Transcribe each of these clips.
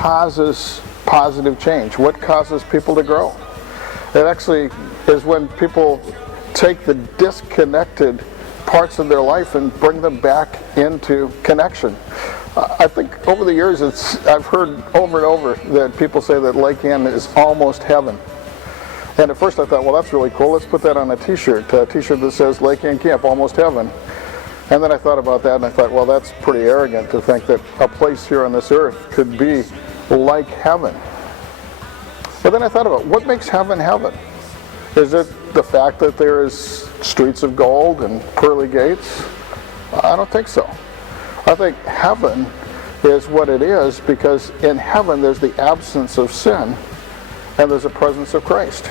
causes positive change? What causes people to grow? It actually is when people take the disconnected parts of their life and bring them back into connection. I think over the years I've heard over and over that people say that Lake Ann is almost heaven. And at first I thought, well, that's really cool. Let's put that on a t-shirt that says Lake Ann Camp, almost heaven. And then I thought about that and I thought, well, that's pretty arrogant to think that a place here on this earth could be like heaven. But then I thought about what makes heaven heaven? Is it the fact that there is streets of gold and pearly gates? I don't think so. I think heaven is what it is because in heaven there's the absence of sin and there's the presence of Christ.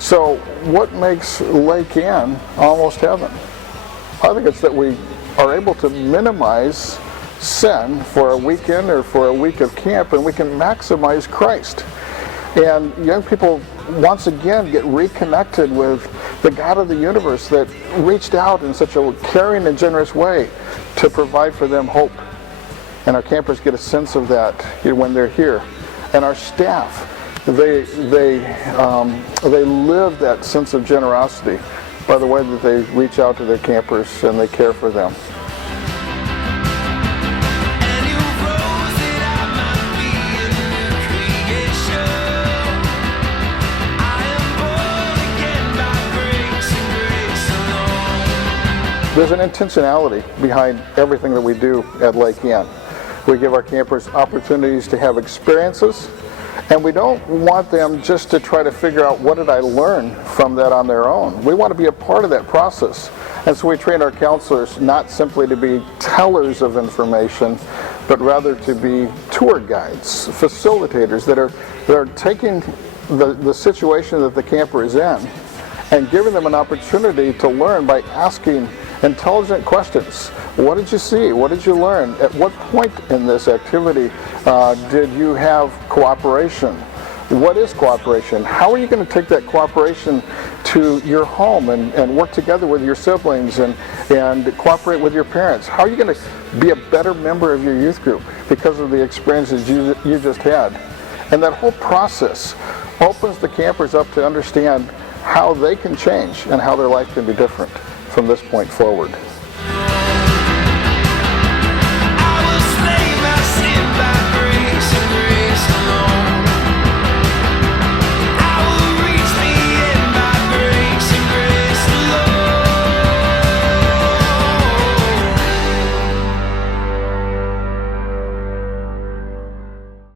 So what makes Lake Ann almost heaven? I think it's that we are able to minimize sin for a weekend or for a week of camp, and we can maximize Christ. And young people once again get reconnected with the God of the universe that reached out in such a caring and generous way to provide for them hope. And our campers get a sense of that when they're here. And our staff, they live that sense of generosity by the way that they reach out to their campers and they care for them. There's an intentionality behind everything that we do at Lake Ann. We give our campers opportunities to have experiences, and we don't want them just to try to figure out what did I learn from that on their own. We want to be a part of that process. And so we train our counselors not simply to be tellers of information, but rather to be tour guides, facilitators that are taking the situation that the camper is in and giving them an opportunity to learn by asking intelligent questions. What did you see? What did you learn? At what point in this activity did you have cooperation? What is cooperation? How are you going to take that cooperation to your home and work together with your siblings and cooperate with your parents? How are you going to be a better member of your youth group because of the experiences you just had? And that whole process opens the campers up to understand how they can change and how their life can be different from this point forward.